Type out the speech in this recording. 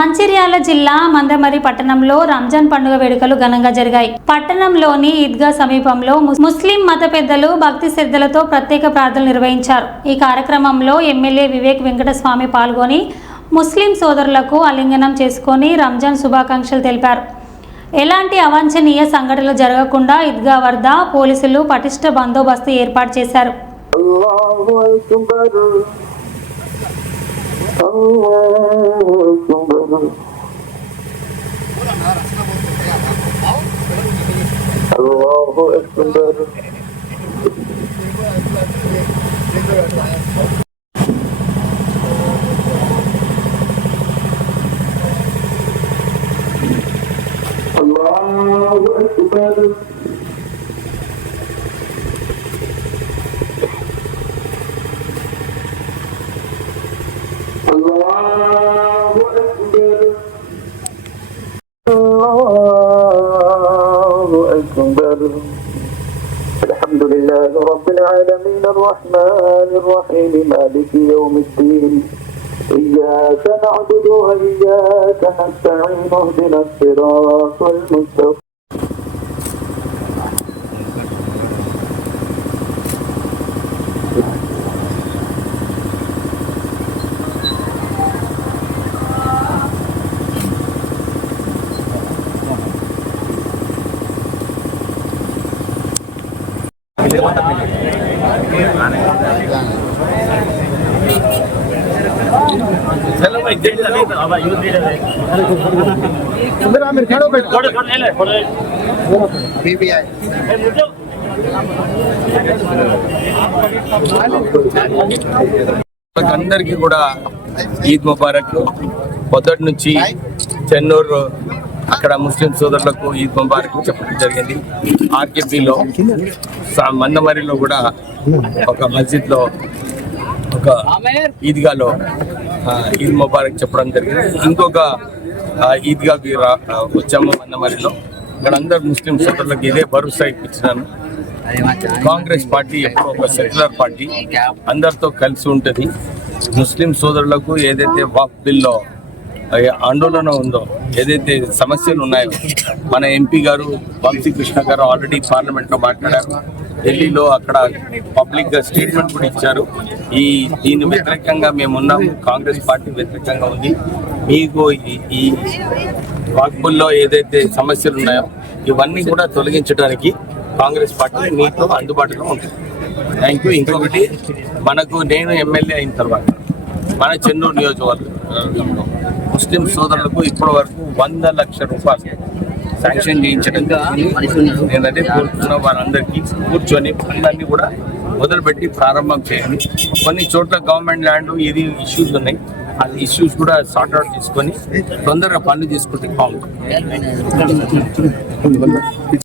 మంచిర్యాల జిల్లా మందమరి పట్టణంలో రంజాన్ పండుగ వేడుకలు ఘనంగా జరిగాయి. పట్టణంలోని ఈద్గా సమీపంలో ముస్లిం మత పెద్దలు భక్తి శ్రద్ధలతో ప్రత్యేక ప్రార్థనలు నిర్వహించారు. ఈ కార్యక్రమంలో ఎమ్మెల్యే వివేక్ వెంకటస్వామి పాల్గొని ముస్లిం సోదరులకు ఆలింగనం చేసుకొని రంజాన్ శుభాకాంక్షలు తెలిపారు. ఎలాంటి అవాంఛనీయ సంఘటనలు జరగకుండా ఈద్గా వద్ద పోలీసులు పటిష్ట బందోబస్తు ఏర్పాటు చేశారు. Allahu Akbar. Allahu Akbar. Allahu Akbar. Allahu Akbar. Alhamdulillah Rabbil Alamin Ar-Rahmanir Rahim Maliki Yawmiddin. Iyyaka na'budu wa iyyaka nasta'in ihdinas siratal mustaqim. चलो भाई देख ले अब यूज दे रहे सुंदर आमिर खड़ो बैठो थोड़े थोड़े ले थोड़े बीबीआई అందరికీ కూడా ఈద్ ముబారక్. పొద్దుటి నుంచి చెన్నూరు అక్కడ ముస్లిం సోదరులకు ఈద్ ముబారక్ చెప్పడం జరిగింది. ఆర్కేపీలో మందమరిలో కూడా ఒక మస్జిద్లో ఒక ఈద్గాలో ఈద్ ముబారక్ చెప్పడం జరిగింది. ఇంకొక ఈద్గాకి వచ్చాము మందమరిలో. ఇక్కడ అందరు ముస్లిం సోదరులకు ఇదే భరోసా ఇప్పించినాను. కాంగ్రెస్ పార్టీ ఎప్పుడు ఒక సెక్యులర్ పార్టీ, అందరితో కలిసి ఉంటుంది. ముస్లిం సోదరులకు ఏదైతే వాక్ బిల్లో ఆందోళన ఉందో, ఏదైతే సమస్యలు ఉన్నాయో, మన ఎంపీ గారు వంశీకృష్ణ గారు ఆల్రెడీ పార్లమెంట్లో మాట్లాడారు. ఢిల్లీలో అక్కడ పబ్లిక్ గా స్టేట్మెంట్ కూడా ఇచ్చారు. దీని వ్యతిరేకంగా మేమున్నాము, కాంగ్రెస్ పార్టీ వ్యతిరేకంగా ఉంది. మీకు ఈ వాక్బుల్లో ఏదైతే సమస్యలు ఉన్నాయో ఇవన్నీ కూడా తొలగించడానికి కాంగ్రెస్ పార్టీ మీతో అందుబాటులో ఉంటుంది. Thank you. ఇంకొకటి, మనకు నేను ఎమ్మెల్యే అయిన తర్వాత మన చెన్నూరు నియోజకవర్గంలో ముస్లిం సోదరులకు ఇప్పటి వరకు 100 లక్షల రూపాయలు శాంక్షన్ చేయించడం జరిగింది. నేనంటే కోరుతున్న వారందరికీ కూర్చొని పనులన్నీ కూడా మొదలుపెట్టి ప్రారంభం చేయాలి. కొన్ని చోట్ల గవర్నమెంట్ ల్యాండ్ ఇది ఇష్యూస్ ఉన్నాయి, ఆ ఇష్యూస్ కూడా సార్ట్అవుట్ చేసుకొని తొందరగా పనులు తీసుకుంటే బాగుంటుంది.